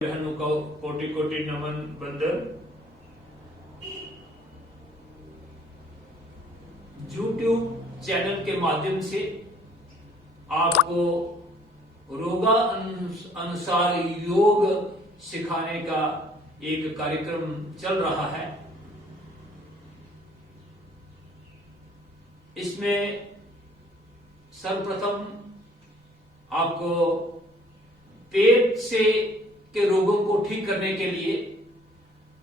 बहनों को कोटि कोटि नमन बंदन। यूट्यूब चैनल के माध्यम से आपको रोगा अनुसार योग सिखाने का एक कार्यक्रम चल रहा है। इसमें सर्वप्रथम आपको पेट से के रोगों को ठीक करने के लिए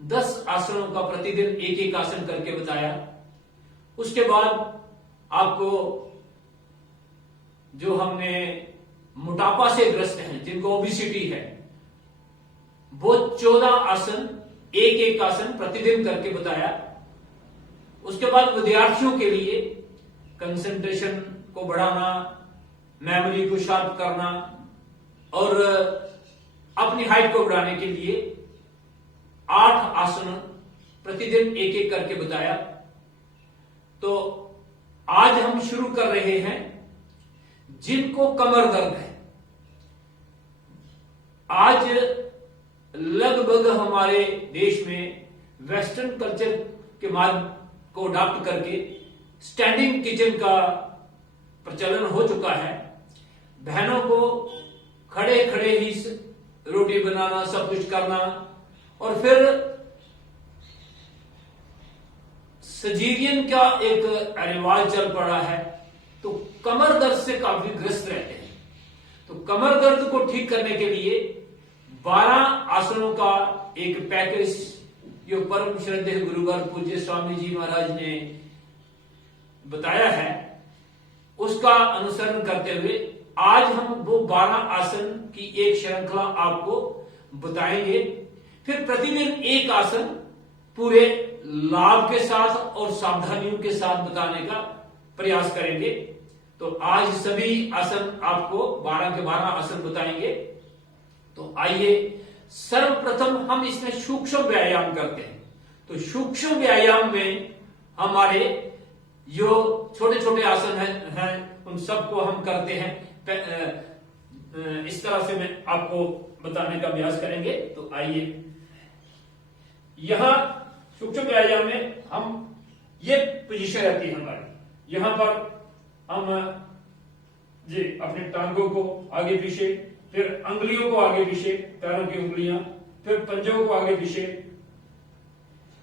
10 आसनों का प्रतिदिन एक एक आसन करके बताया। उसके बाद आपको जो हमने मोटापा से ग्रस्त हैं, जिनको ओबिसिटी है, वो 14 आसन एक एक आसन प्रतिदिन करके बताया। उसके बाद विद्यार्थियों के लिए कंसंट्रेशन को बढ़ाना, मेमोरी को शार्प करना और अपनी हाइट को बढ़ाने के लिए 8 आसन प्रतिदिन एक एक करके बताया। तो आज हम शुरू कर रहे हैं जिनको कमर दर्द है। आज लगभग हमारे देश में वेस्टर्न कल्चर के मार्ग को अडॉप्ट करके स्टैंडिंग किचन का प्रचलन हो चुका है। बहनों को खड़े खड़े ही रोटी बनाना, सब कुछ करना, और फिर सजीरियन का एक रिवाज चल पड़ा है, तो कमर दर्द से काफी ग्रस्त रहते हैं। तो कमर दर्द को ठीक करने के लिए 12 आसनों का एक पैकेज जो परम श्रद्धेय गुरुवर पूज्य स्वामी जी महाराज ने बताया है, उसका अनुसरण करते हुए आज हम वो 12 आसन की एक श्रृंखला आपको बताएंगे। फिर प्रतिदिन एक आसन पूरे लाभ के साथ और सावधानियों के साथ बताने का प्रयास करेंगे। तो आज सभी आसन आपको 12 के 12 आसन बताएंगे। तो आइए सर्वप्रथम हम इसमें सूक्ष्म व्यायाम करते हैं। तो सूक्ष्म व्यायाम में हमारे जो छोटे छोटे आसन हैं उन सबको हम करते हैं। इस तरह से मैं आपको बताने का अभ्यास करेंगे। तो आइए, यहां सूक्ष्म व्यायाम में हम ये पोजीशन रहती है हमारी। यहां पर हम जी अपने टांगों को आगे पीछे, फिर अंगुलियों को आगे पीछे, पैरों की उंगलियां, फिर पंजों को आगे पीछे,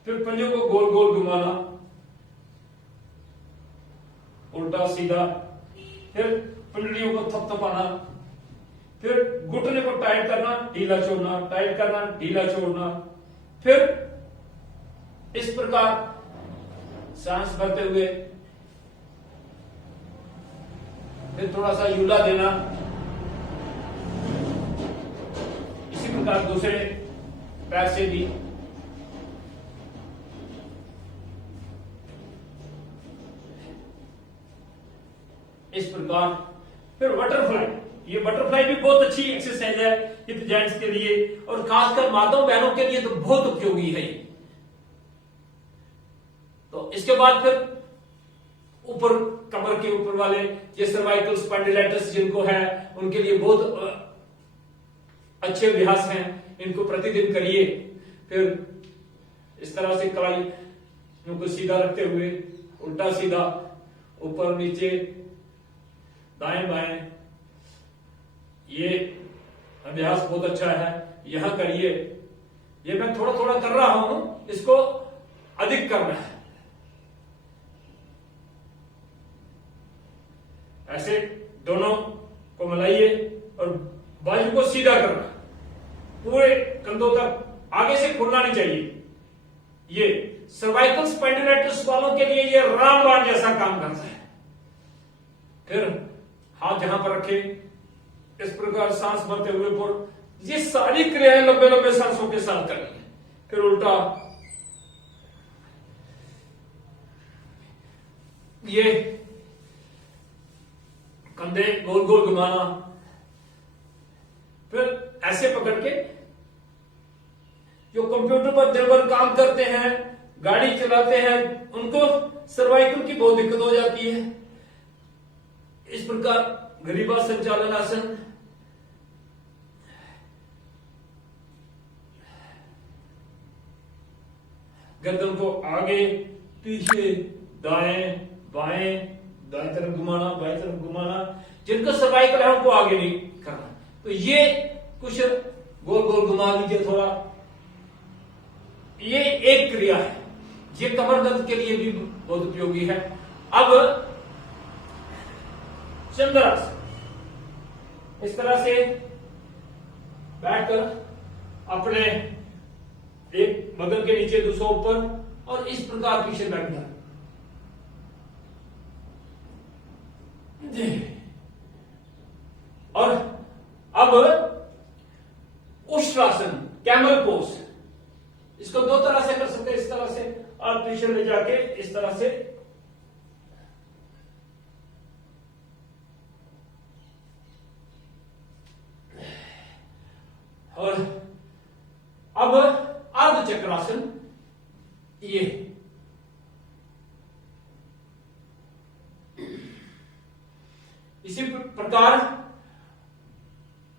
फिर पंजों को गोल गोल घुमाना, उल्टा सीधा, फिर पिंडलियों को थपथपाना, फिर घुटने को टाइट करना, ढीला छोड़ना, टाइट करना, ढीला छोड़ना। फिर इस प्रकार सांस भरते हुए फिर थोड़ा सा यूला देना। इसी प्रकार दूसरे पैर से भी। इस प्रकार फिर बटरफ्लाई। ये बटरफ्लाई भी बहुत अच्छी एक्सरसाइज है हिप जॉइंट्स के लिए, और खासकर माताओं बहनों के लिए तो बहुत उपयोगी है। तो इसके बाद फिर ऊपर कमर के ऊपर वाले ये सर्वाइकल स्पॉन्डिलाइटिस जिनको है, उनके लिए बहुत अच्छे अभ्यास हैं, इनको प्रतिदिन करिए। फिर इस तरह से कलाई को सीधा रखते हुए उल्टा सीधा, ऊपर नीचे, दाएं बाएं, ये अभ्यास बहुत अच्छा है, यहां करिए। ये मैं थोड़ा थोड़ा कर रहा हूं, इसको अधिक करना है। ऐसे दोनों को मिलाइए और बाजू को सीधा करना, पूरे कंधों तक, आगे से खुलना नहीं चाहिए। ये सर्वाइकल स्पॉन्डिलाइटिस वालों के लिए ये रामबाण जैसा काम करता है। फिर हाथ जहां पर रखे, इस प्रकार सांस भरते हुए पर ये सारी क्रियाएं लंबे लंबे सांसों के साथ करनी है। फिर उल्टा, ये कंधे गोल गोल घुमाना, फिर ऐसे पकड़ के, जो कंप्यूटर पर दिन भर काम करते हैं, गाड़ी चलाते हैं, उनको सर्वाइकल की बहुत दिक्कत हो जाती है। इस प्रकार गरीबा संचालन आसन, गर्दन को आगे पीछे दाएं बाएं, दाएं तरफ घुमाना बाएं तरफ घुमाना। जिनका सर्वाइकल है उनको आगे नहीं करना। तो ये कुछ गोल गोल घुमा लीजिए थोड़ा। ये एक क्रिया है, ये कमर दर्द के लिए भी बहुत उपयोगी है। अब चंद्रासन, इस तरह से बैठकर अपने एक बगल के नीचे दूसरा ऊपर और इस प्रकार पीछे बैठना। और अब उष्ट्रासन, कैमल पोज, इसको दो तरह से कर सकते हैं। इस तरह से और पीछे ले जाके इस तरह से, और अब अर्ध चक्रासन, ये इसी प्रकार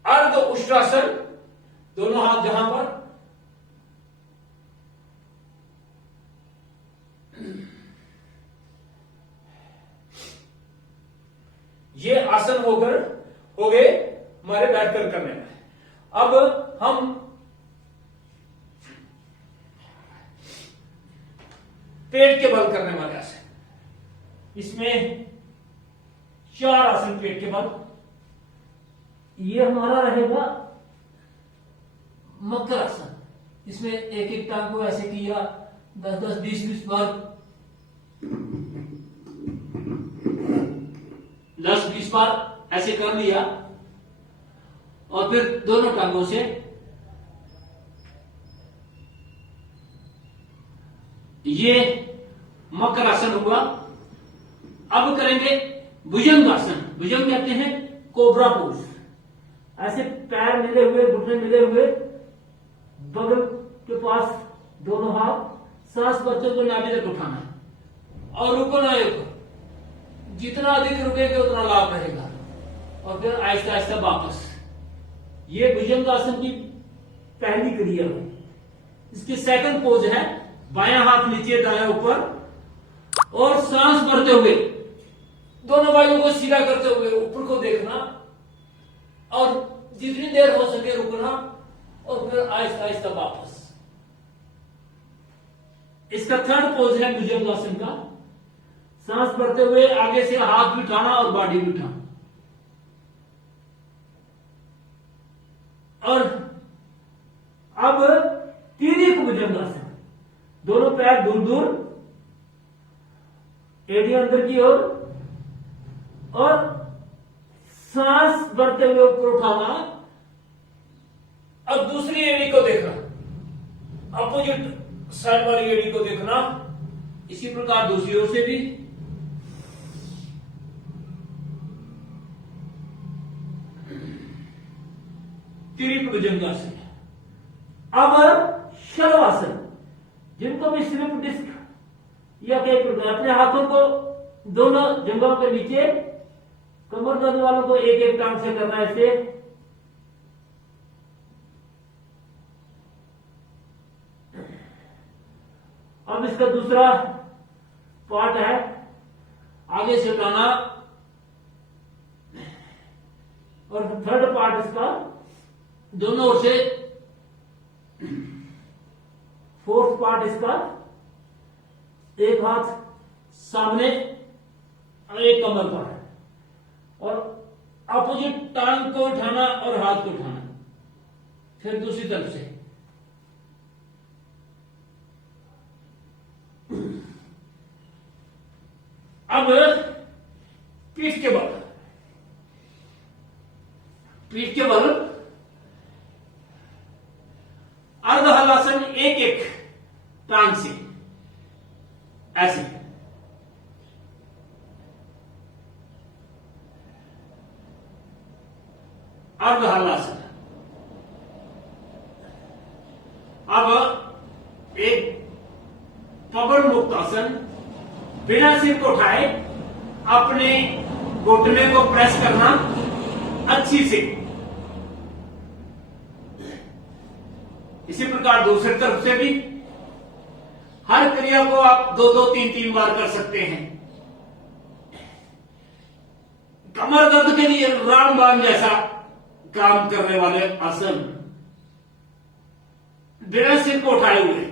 अर्ध उष्ट्रासन, दोनों हाथ जहां पर, ये आसन हो गए हमारे बैठकर करने में। अब हम पेट के बल करने वाले आसन, इसमें 4 आसन पेट के बल। ये हमारा रहेगा मकर आसन, इसमें एक एक टांग को ऐसे किया 10-10, 20-20 बार, 10-20 बार ऐसे कर लिया और फिर दोनों टांगों से ये मकर आसन हुआ। अब करेंगे भुजंग आसन। भुजंग कहते हैं कोबरा पोज। ऐसे पैर मिले हुए, घुटने मिले हुए, बगल के पास दोनों हाथ, सांस भरते हुए नाभि तक उठाना है और रुकना है। जितना अधिक रुकेंगे उतना लाभ रहेगा। और फिर आहिस्ता आहिस्ता वापस। ये भुजंग आसन की पहली क्रिया है। इसकी सेकंड पोज है बायां हाथ नीचे दायां ऊपर और सांस भरते हुए दोनों बाजुओं को सीधा करते हुए ऊपर को देखना और जितनी देर हो सके रुकना और फिर आहिस्ता आहिस्ता वापस। इसका थर्ड पोज है भुजंग आसन का। सांस भरते हुए आगे से हाथ भी उठाना और बॉडी भी उठाना। और अब तिर्यक भुजंग आसन। दोनों पैर दूर दूर, एड़ी अंदर की ओर और सांस भरते हुए ऊपर उठाना। अब दूसरी एड़ी को देखना, अपोजिट साइड वाली एड़ी को देखना। इसी प्रकार दूसरी ओर से भी। तिर्यक भुजंगासन। अब शलवासन, जिनको भी स्लिप डिस्क या कई प्रकार, अपने हाथों को दोनों जंघों के नीचे, कमर दर्द वालों को एक एक टांग से करना है ऐसे। अब इसका दूसरा पार्ट है आगे से उठाना और थर्ड पार्ट इसका दोनों ओर से, फोर्थ पार्ट इसका एक हाथ सामने और एक कमर पर है और अपोजिट टांग को उठाना और हाथ को उठाना। फिर दूसरी तरफ से अब पीठ के बल। पीठ के बल अर्ध हलासन, एक एक टांग से ऐसे। अर्ध हलासन। अब एक पवन मुक्त आसन, बिना सिर को उठाए अपने घुटने को प्रेस करना अच्छी से। इसी प्रकार दूसरी तरफ से भी हर क्रिया को आप 2-2, 3-3 बार कर सकते हैं। कमर दर्द के लिए रामबाण जैसा काम करने वाले आसन, बिना सिर को उठाए हुए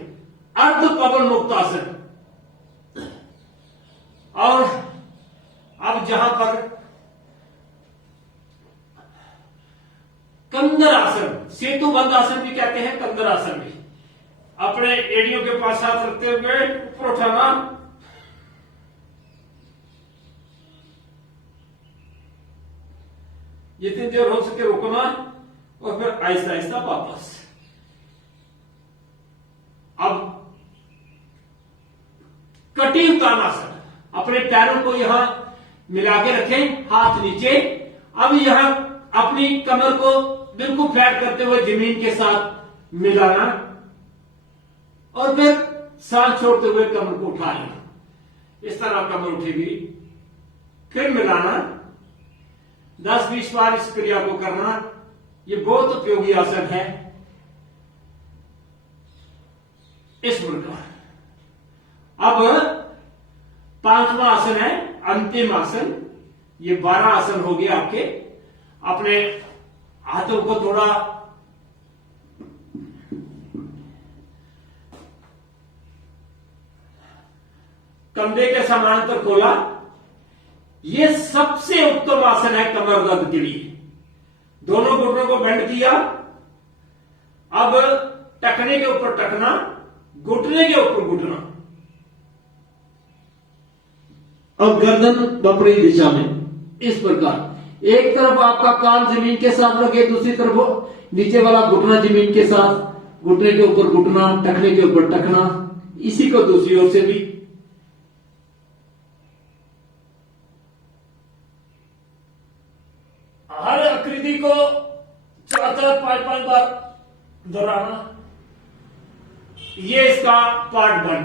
अर्ध पवन मुक्त आसन। और अब जहां पर कंदर आसन, सेतु बंद आसन भी कहते हैं, कंदर आसन भी, अपने एड़ियों के पास हाथ रखते हुए ऊपर उठाना, जितनी देर हो सके रुकना और फिर आहिस्ता आहिस्ता वापस। अब कटी उत्तानासन, अपने पैरों को यहां मिला के रखें, हाथ नीचे। अब यहां अपनी कमर को बिल्कुल फ्लैट करते हुए जमीन के साथ मिलाना और फिर सांस छोड़ते हुए कमर को उठा लेना। इस तरह कमर उठेगी, फिर मिलाना। 10-20 बार इस क्रिया को करना। ये बहुत उपयोगी आसन है। इस प्रकार अब 5वां आसन है अंतिम आसन। ये 12 आसन हो गए आपके। अपने हाथों को थोड़ा कंधे के समानांतर खोला। ये सबसे उत्तम आसन है कमर दर्द के लिए। दोनों घुटनों को बेंड किया। अब टखने के ऊपर टखना, घुटने के ऊपर घुटना और गर्दन विपरीत दिशा में। इस प्रकार एक तरफ आपका कान जमीन के साथ लगे, दूसरी तरफ नीचे वाला घुटना जमीन के साथ, घुटने के ऊपर घुटना, टखने के ऊपर टखना। इसी को दूसरी ओर से भी। हर आकृति को 4-5 बार दोहराना। ये इसका पार्ट 1।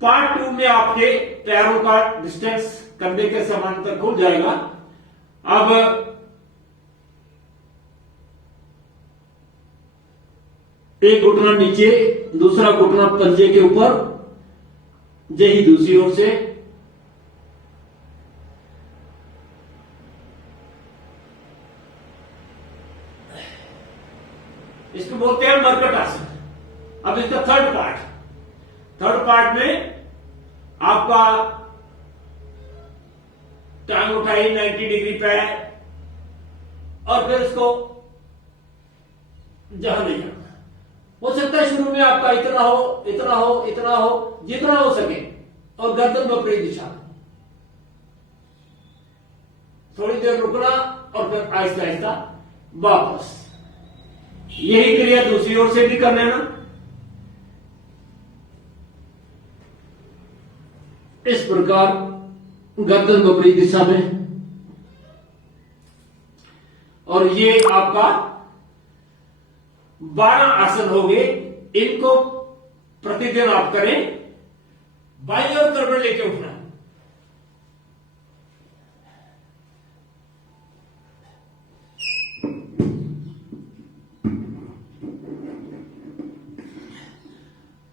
पार्ट 2 में आपके पैरों का डिस्टेंस कंधे के समानांतर खुल जाएगा। अब एक घुटना नीचे, दूसरा घुटना पंजे के ऊपर, यही दूसरी ओर से। इसको बोलते हैं मरकट आसन। अब इसका थर्ड पार्ट में आपका टांग उठाई 90 डिग्री पे और फिर इसको जहां ले जाना। हो सकता है शुरू में आपका इतना हो, इतना हो, इतना हो, जितना हो सके, और गर्दन विपरीत दिशा। थोड़ी देर रुकना और फिर आहिस्ता आहिस्ता वापस। यही क्रिया दूसरी ओर से भी कर लेना। इस प्रकार गर्दन विपरीत दिशा में। और ये आपका 12 आसन हो गए। इनको प्रतिदिन आप करें। बाईं ओर करवट लेके उठना।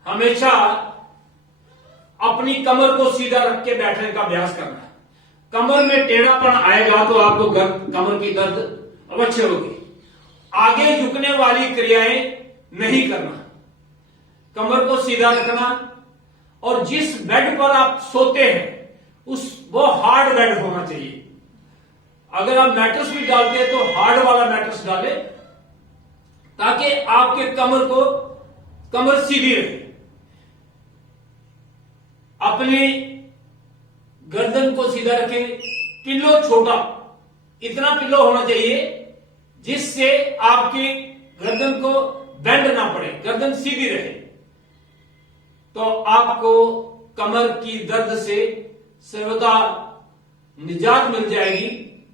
हमेशा अपनी कमर को सीधा रख के बैठने का अभ्यास करना है। कमर में टेढ़ापन आएगा तो आपको कमर की दर्द अवश्य होगी। आगे झुकने वाली क्रियाएं नहीं करना। कमर को सीधा रखना। और जिस बेड पर आप सोते हैं वो हार्ड बेड होना चाहिए। अगर आप मैट्रेस भी डालते हैं तो हार्ड वाला मैट्रेस डालें, ताकि आपके कमर सीधी रहे। अपनी गर्दन को सीधा रखें। पिल्लो छोटा, इतना पिल्लो होना चाहिए जिससे आपकी गर्दन को बेंड ना पड़े, गर्दन सीधी रहे। तो आपको कमर की दर्द से सर्वदा निजात मिल जाएगी।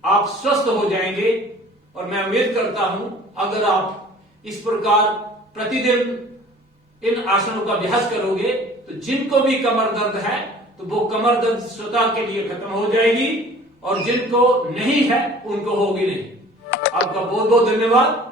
आप स्वस्थ हो जाएंगे। और मैं उम्मीद करता हूं अगर आप इस प्रकार प्रतिदिन इन आसनों का अभ्यास करोगे तो जिनको भी कमर दर्द है तो वो कमर दर्द स्वतः के लिए खत्म हो जाएगी, और जिनको नहीं है उनको होगी नहीं। आपका बहुत बहुत धन्यवाद।